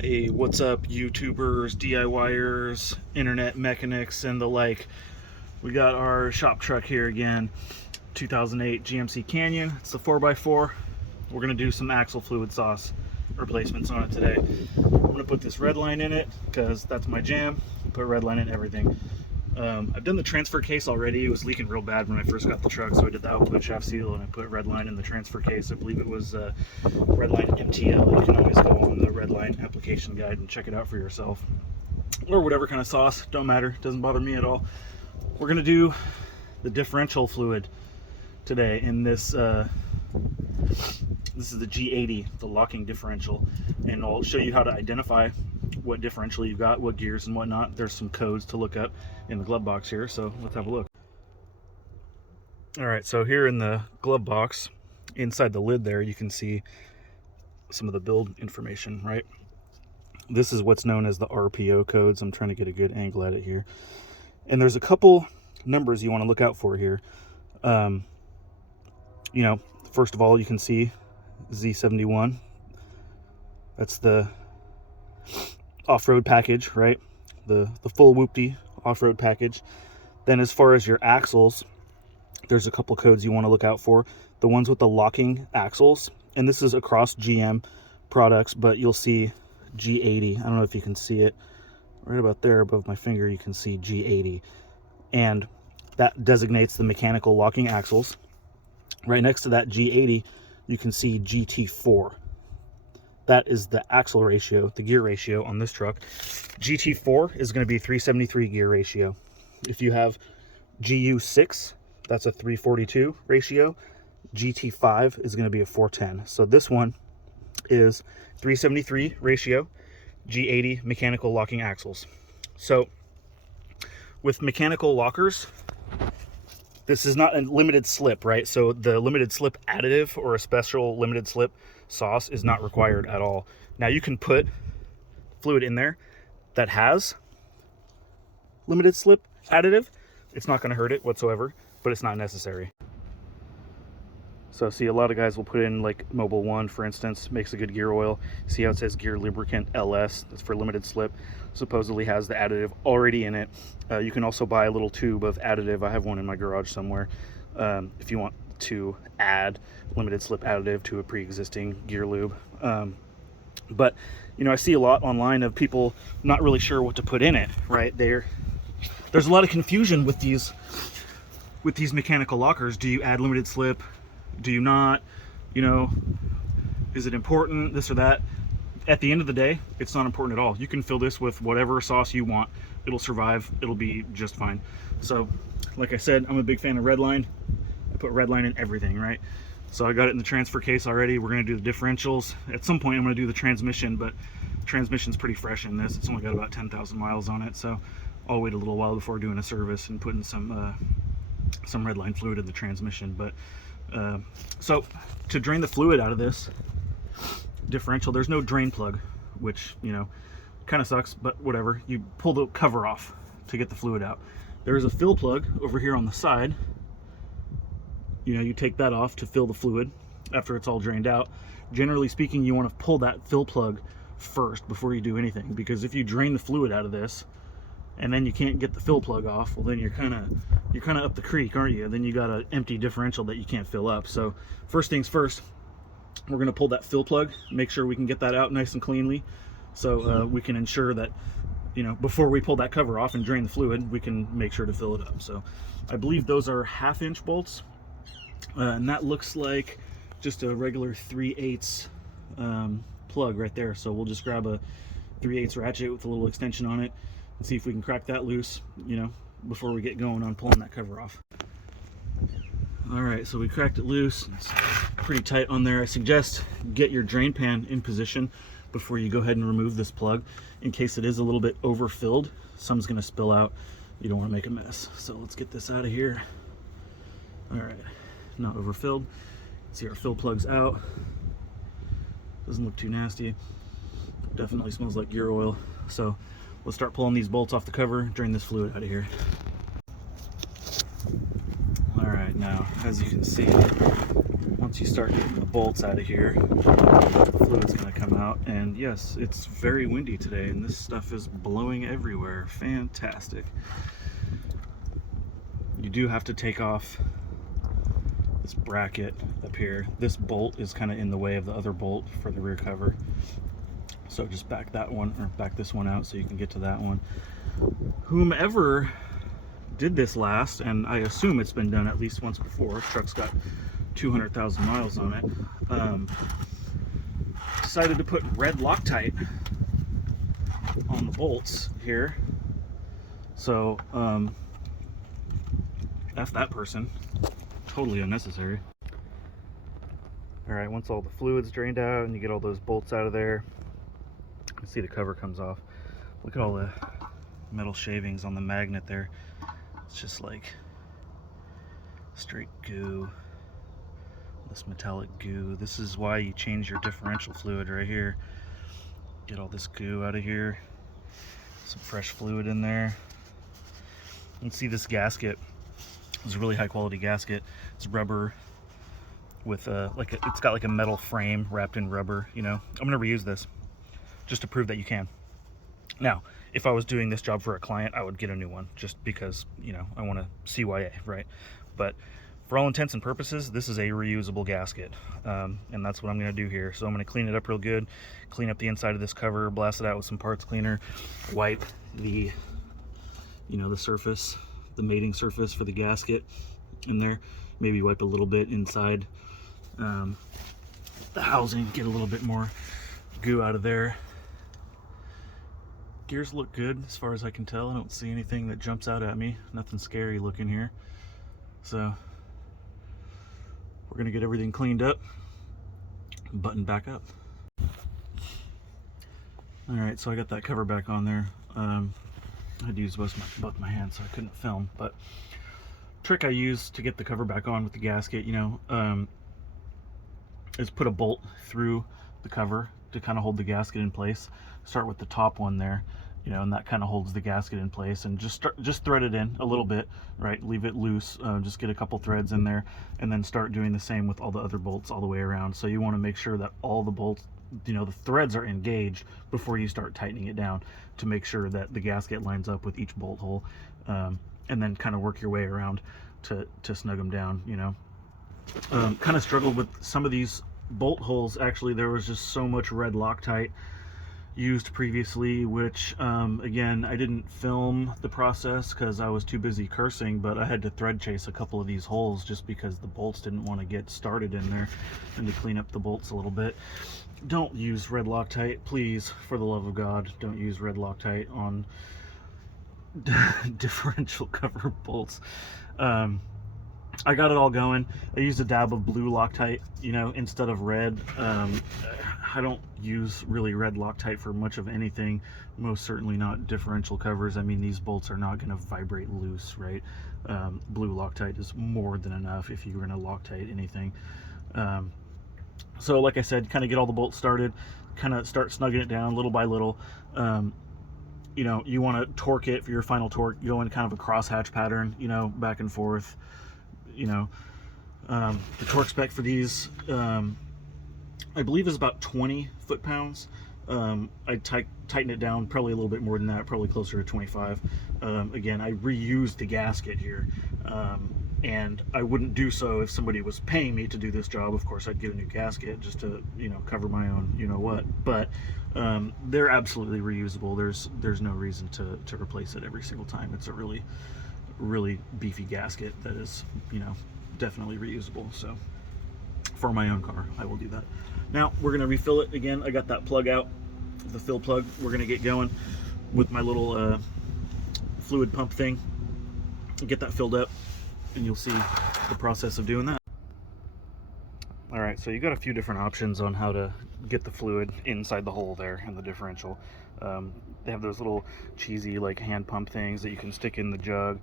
Hey, what's up, YouTubers, DIYers, internet mechanics, and the like? We got our shop truck here again, 2008 GMC Canyon. It's the 4x4. We're gonna do some axle fluid sauce replacements on it today. I'm gonna put this Redline in it because that's my jam. Put Redline in everything. I've done the transfer case already. It was leaking real bad when I first got the truck, so I did the output shaft seal and I put Redline in the transfer case. I believe it was Redline MTL. You can always go on the Redline application guide and check it out for yourself. Or whatever kind of sauce, don't matter, doesn't bother me at all. We're gonna do the differential fluid today in this. This is the G80, the locking differential, and I'll show you how to identify what differential you've got, what gears and whatnot. There's some codes to look up in the glove box here, so let's have a look. All right, so here in the glove box, inside the lid there, you can see some of the build information, right? This is what's known as the RPO codes. I'm trying to get a good angle at it here. And there's a couple numbers you want to look out for here. You know, first of all, you can see Z71. That's the off-road package, right? The full whoopty off-road package. Then as far as your axles, there's a couple codes you want to look out for. The ones with the locking axles, and this is across GM products, but you'll see G80. I don't know if you can see it. Right about there above my finger, you can see G80. And that designates the mechanical locking axles. Right next to that G80, you can see GT4. That is the axle ratio, the gear ratio on this truck. GT4 is going to be 373 gear ratio. If you have GU6, that's a 342 ratio. GT5 is going to be a 410. So this one is 373 ratio, G80 mechanical locking axles. So with mechanical lockers, this is not a limited slip, right? So the limited slip additive or a special limited slip sauce is not required at all. Now you can put fluid in there that has limited slip additive. It's not going to hurt it whatsoever, but it's not necessary. So see, a lot of guys will put in like Mobil 1, for instance, makes a good gear oil. See how it says gear lubricant LS, that's for limited slip, supposedly has the additive already in it. You can also buy a little tube of additive. I have one in my garage somewhere. If you want to add limited slip additive to a pre-existing gear lube. But you know, I see a lot online of people not really sure what to put in it, right? There's a lot of confusion with these mechanical lockers. Do you add limited slip? Do you not? You know, is it important, this or that? At the end of the day, it's not important at all. You can fill this with whatever sauce you want. It'll survive. It'll be just fine. So like I said, I'm a big fan of Redline. I put Redline in everything, right? So I got it in the transfer case already. We're going to do the differentials. At some point I'm going to do the transmission, but transmission's pretty fresh in this. It's only got about 10,000 miles on it, so I'll wait a little while before doing a service and putting some Redline fluid in the transmission. But so to drain the fluid out of this differential, there's no drain plug, which, you know, kind of sucks, but whatever. You pull the cover off to get the fluid out. There is a fill plug over here on the side. You know, you take that off to fill the fluid after it's all drained out. Generally speaking, you want to pull that fill plug first before you do anything, because if you drain the fluid out of this and then you can't get the fill plug off, well, then you're kind of up the creek, aren't you? Then you got an empty differential that you can't fill up. So first things first, we're going to pull that fill plug, make sure we can get that out nice and cleanly, so we can ensure that, you know, before we pull that cover off and drain the fluid, we can make sure to fill it up. So I believe those are 1/2-inch bolts, and that looks like just a regular 3/8 plug right there. So we'll just grab a 3/8 ratchet with a little extension on it and see if we can crack that loose, you know, before we get going on pulling that cover off. All right, so we cracked it loose. It's pretty tight on there. I suggest get your drain pan in position before you go ahead and remove this plug, in case it is a little bit overfilled. Some's gonna spill out. You don't wanna make a mess. So let's get this out of here. All right, not overfilled. See, our fill plug's out. Doesn't look too nasty. Definitely smells like gear oil. So let's start pulling these bolts off the cover, drain this fluid out of here. All right, now, as you can see, once you start getting the bolts out of here, the fluid's gonna come out. out, and yes, it's very windy today, and this stuff is blowing everywhere. Fantastic. You do have to take off this bracket up here. This bolt is kind of in the way of the other bolt for the rear cover, so just back that one, or back this one out so you can get to that one. Whomever did this last, and I assume it's been done at least once before, truck's got 200,000 miles on it, decided to put red Loctite on the bolts here. So F that person. Totally unnecessary. Alright, once all the fluid's drained out and you get all those bolts out of there, you can see the cover comes off. Look at all the metal shavings on the magnet there. It's just like straight goo. This metallic goo. This is why you change your differential fluid right here. Get all this goo out of here. Some fresh fluid in there. You can see this gasket. It's a really high quality gasket. It's rubber with it's got like a metal frame wrapped in rubber, you know. I'm gonna reuse this just to prove that you can. Now, if I was doing this job for a client, I would get a new one just because, you know, I want to CYA, right? But for all intents and purposes, this is a reusable gasket, and that's what I'm going to do here. So I'm going to clean it up real good, clean up the inside of this cover, blast it out with some parts cleaner, wipe the, you know, the surface, the mating surface for the gasket in there, maybe wipe a little bit inside the housing, get a little bit more goo out of there. Gears look good as far as I can tell. I don't see anything that jumps out at me. Nothing scary looking here. So we're gonna get everything cleaned up, button back up. All right, so I got that cover back on there. I had to use both my hands, so I couldn't film. But trick I use to get the cover back on with the gasket, you know, is put a bolt through the cover to kind of hold the gasket in place. Start with the top one there, you know, and that kind of holds the gasket in place, and just thread it in a little bit, right? Leave it loose, just get a couple threads in there, and then start doing the same with all the other bolts all the way around. So you want to make sure that all the bolts, you know, the threads are engaged before you start tightening it down, to make sure that the gasket lines up with each bolt hole, and then kind of work your way around to snug them down, you know. Kind of struggled with some of these bolt holes. Actually, there was just so much red Loctite used previously, which again, I didn't film the process because I was too busy cursing, but I had to thread chase a couple of these holes just because the bolts didn't want to get started in there, and to clean up the bolts a little bit. Don't use red Loctite, please, for the love of God. Don't use red Loctite on differential cover bolts. I got it all going. I used a dab of blue Loctite, you know, instead of red. I don't use really red Loctite for much of anything, most certainly not differential covers. I mean, these bolts are not going to vibrate loose, right? Blue Loctite is more than enough if you're going to Loctite anything. So like I said, kind of get all the bolts started, kind of start snugging it down little by little. You know, you want to torque it for your final torque, go in kind of a crosshatch pattern, you know, back and forth. You know, the torque spec for these, I believe, is about 20 foot-pounds. I'd tighten it down probably a little bit more than that, probably closer to 25. Again, I reused the gasket here, and I wouldn't do so if somebody was paying me to do this job. Of course, I'd get a new gasket just to, you know, cover my own, you know what. But they're absolutely reusable. There's no reason to replace it every single time. It's a really beefy gasket that is, you know, definitely reusable. So for my own car, I will do that. Now we're going to refill it again. I got that plug out, the fill plug. We're going to get going with my little fluid pump thing, get that filled up, and you'll see the process of doing that. All right, so you got a few different options on how to get the fluid inside the hole there in the differential. They have those little cheesy like hand pump things that you can stick in the jug.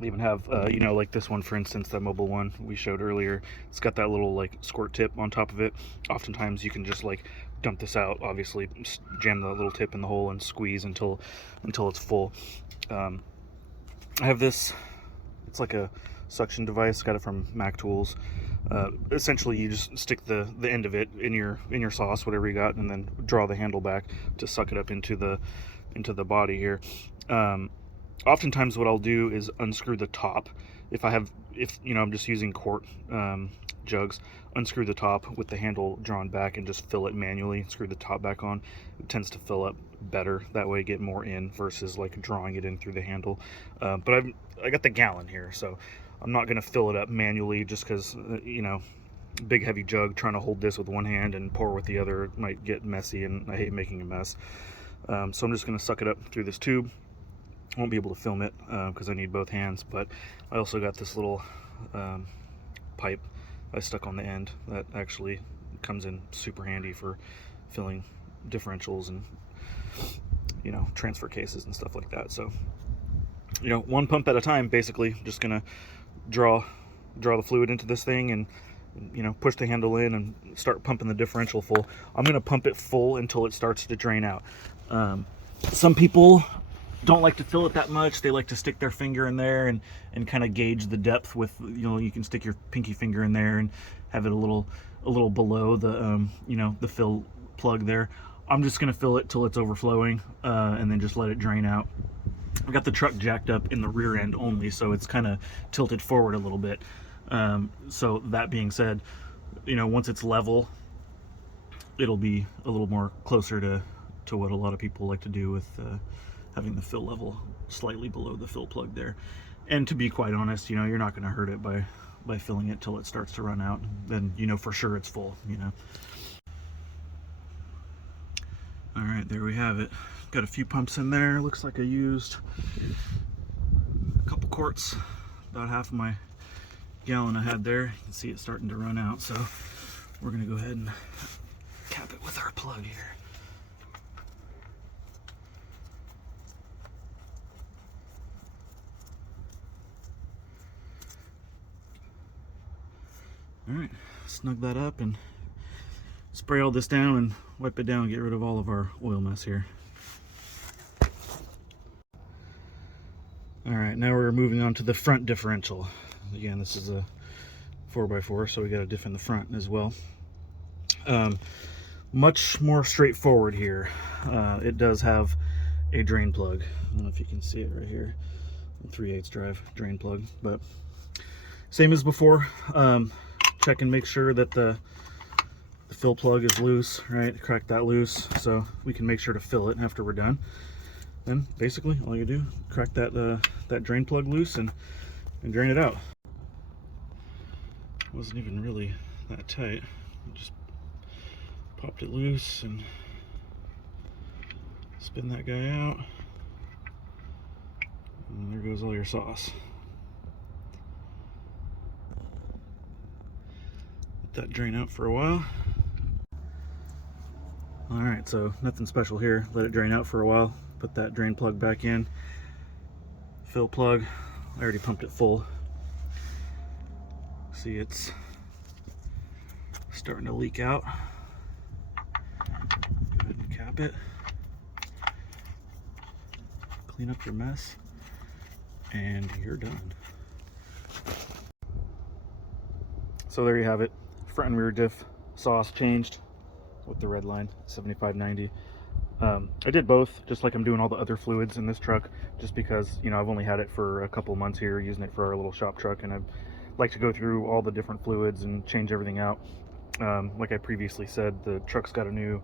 They even have, you know, like this one, for instance, that mobile one we showed earlier. It's got that little like squirt tip on top of it. Oftentimes you can just like dump this out, obviously, just jam the little tip in the hole and squeeze until it's full. I have this, it's like a suction device, got it from Mac Tools. Essentially you just stick the end of it in your sauce, whatever you got, and then draw the handle back to suck it up into the body here. Oftentimes what I'll do is unscrew the top. If I'm just using quart jugs, unscrew the top with the handle drawn back and just fill it manually, screw the top back on. It tends to fill up better that way, get more in versus like drawing it in through the handle. But I got the gallon here, so I'm not going to fill it up manually just because big heavy jug, trying to hold this with one hand and pour with the other might get messy, and I hate making a mess. So I'm just going to suck it up through this tube. Won't be able to film it because I need both hands, but I also got this little pipe I stuck on the end that actually comes in super handy for filling differentials and transfer cases and stuff like that. So one pump at a time, basically. Just gonna draw the fluid into this thing and push the handle in and start pumping the differential full. I'm gonna pump it full until it starts to drain out. Some people don't like to fill it that much. They like to stick their finger in there and kind of gauge the depth with, you can stick your pinky finger in there and have it a little below the the fill plug there. I'm just gonna fill it till it's overflowing and then just let it drain out. I got the truck jacked up in the rear end only, so it's kind of tilted forward a little bit. So that being said, once it's level, it'll be a little more closer to what a lot of people like to do with having the fill level slightly below the fill plug there. And to be quite honest, you're not going to hurt it by filling it till it starts to run out. Then for sure it's full. All right, there we have it. Got a few pumps in there. Looks like I used a couple quarts, about half of my gallon I had there. You can see it starting to run out, so we're gonna go ahead and cap it with our plug here. All right, snug that up and spray all this down and wipe it down and get rid of all of our oil mess here. All right, now we're moving on to the front differential. Again, this is a 4x4, so we got a diff in the front as well. Much more straightforward here. It does have a drain plug. I don't know if you can see it right here. 3/8 drive drain plug, but same as before. Check and make sure that the fill plug is loose, right? Crack that loose so we can make sure to fill it after we're done. Then basically all you do, crack that drain plug loose and drain it out. Wasn't even really that tight. Just popped it loose and spin that guy out. And there goes all your sauce. Let that drain out for a while. All right, so nothing special here. Let it drain out for a while. Put that drain plug back in. Fill plug, I already pumped it full. See, it's starting to leak out. Go ahead and cap it. Clean up your mess, and you're done. So there you have it. Front and rear diff sauce changed with the Redline 7590. I did both, just like I'm doing all the other fluids in this truck, just because I've only had it for a couple months here, using it for our little shop truck, and I'd like to go through all the different fluids and change everything out. Like I previously said, the truck's got a new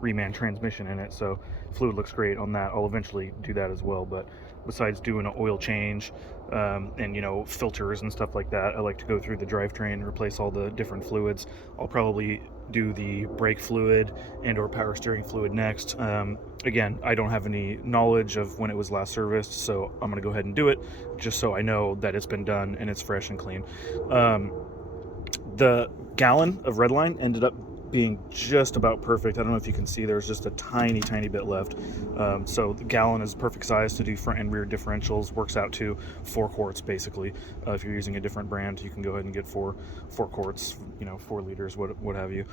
reman transmission in it, so fluid looks great on that. I'll eventually do that as well, but besides doing an oil change and filters and stuff like that, I like to go through the drivetrain, replace all the different fluids. I'll probably do the brake fluid and or power steering fluid next. Again, I don't have any knowledge of when it was last serviced, so I'm gonna go ahead and do it just so I know that it's been done and it's fresh and clean. The gallon of Redline ended up being just about perfect. I don't know if you can see, there's just a tiny bit left. So the gallon is perfect size to do front and rear differentials. Works out to 4 quarts basically. If you're using a different brand, you can go ahead and get 4 quarts, 4 liters, what have you.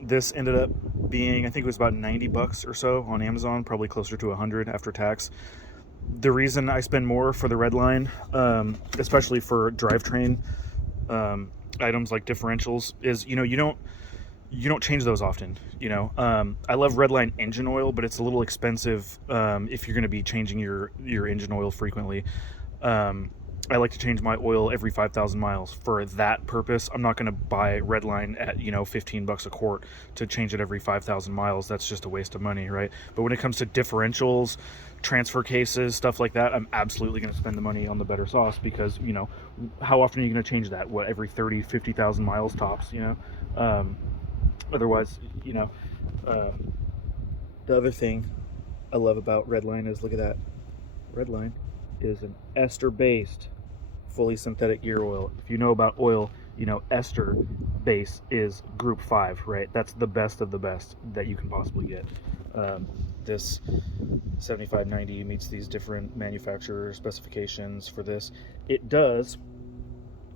This ended up being, I think it was about $90 or so on Amazon, probably closer to 100 after tax. The reason I spend more for the Redline, especially for drivetrain items like differentials is, you know, you don't change those often. I love Redline engine oil, but it's a little expensive if you're going to be changing your engine oil frequently. I like to change my oil every 5,000 miles. For that purpose, I'm not going to buy Redline at, $15 a quart to change it every 5,000 miles. That's just a waste of money, right? But when it comes to differentials, transfer cases, stuff like that, I'm absolutely going to spend the money on the better sauce because, how often are you going to change that? What, every 30, 50,000 miles tops, Otherwise, uh, the other thing I love about Redline is, look at that. Redline is an ester-based, fully synthetic gear oil. If you know about oil, ester base is group 5, right? That's the best of the best that you can possibly get. This 7590 meets these different manufacturer specifications for this. It does,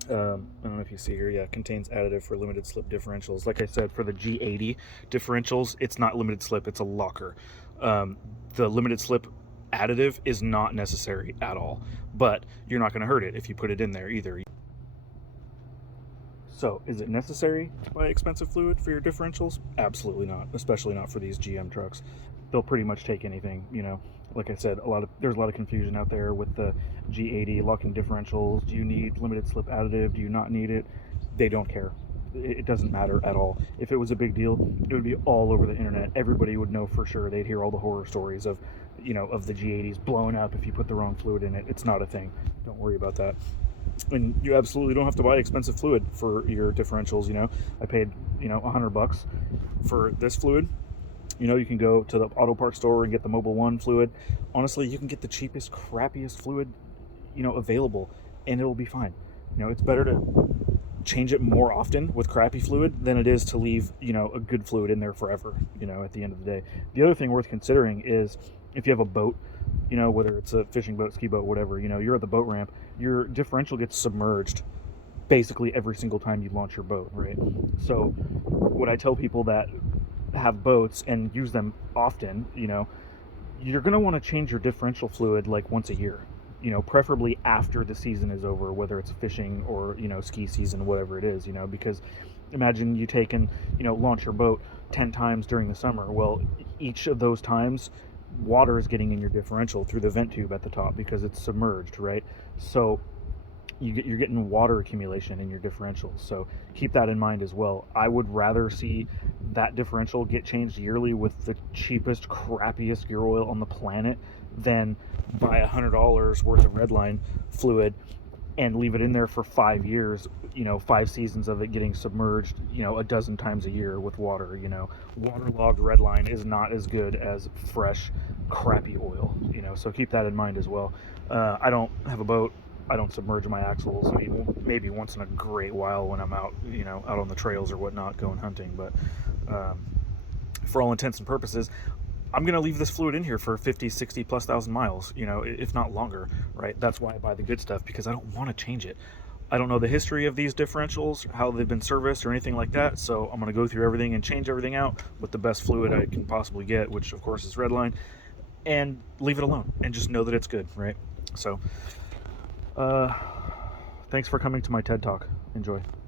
I don't know if you see here, yeah, contains additive for limited slip differentials. Like I said, for the G80 differentials, it's not limited slip, it's a locker. The limited slip additive is not necessary at all, but you're not going to hurt it if you put it in there either. So, is it necessary to buy expensive fluid for your differentials? Absolutely not, especially not for these GM trucks. They'll pretty much take anything, Like I said, there's a lot of confusion out there with the G80 locking differentials. Do you need limited slip additive? Do you not need it? They don't care. It doesn't matter at all. If it was a big deal, it would be all over the internet. Everybody would know for sure. They'd hear all the horror stories of, of the G80s blowing up if you put the wrong fluid in it. It's not a thing. Don't worry about that. And you absolutely don't have to buy expensive fluid for your differentials. I paid $100 for this fluid. You can go to the auto parts store and get the Mobil 1 fluid. Honestly, you can get the cheapest, crappiest fluid available, and it'll be fine. It's better to change it more often with crappy fluid than it is to leave a good fluid in there forever. At the end of the day, the other thing worth considering is if you have a boat, whether it's a fishing boat, ski boat, whatever, you're at the boat ramp, your differential gets submerged basically every single time you launch your boat, right? So what I tell people that have boats and use them often, you're going to want to change your differential fluid like once a year, preferably after the season is over, whether it's fishing or, ski season, whatever it is, because imagine you take and, launch your boat 10 times during the summer. Well, each of those times, water is getting in your differential through the vent tube at the top because it's submerged, right? So you're getting water accumulation in your differentials. So keep that in mind as well. I would rather see that differential get changed yearly with the cheapest, crappiest gear oil on the planet than buy $100 worth of Redline fluid and leave it in there for 5 years, 5 seasons of it getting submerged, a dozen times a year with water. Waterlogged Redline is not as good as fresh, crappy oil, so keep that in mind as well. I don't have a boat. I don't submerge my axles. I mean, maybe once in a great while when I'm out, out on the trails or whatnot, going hunting. But for all intents and purposes, I'm going to leave this fluid in here for 50, 60 plus thousand miles, if not longer, right? That's why I buy the good stuff, because I don't want to change it. I don't know the history of these differentials, how they've been serviced or anything like that. So I'm going to go through everything and change everything out with the best fluid I can possibly get, which of course is Redline, and leave it alone and just know that it's good, right? So, thanks for coming to my TED Talk. Enjoy.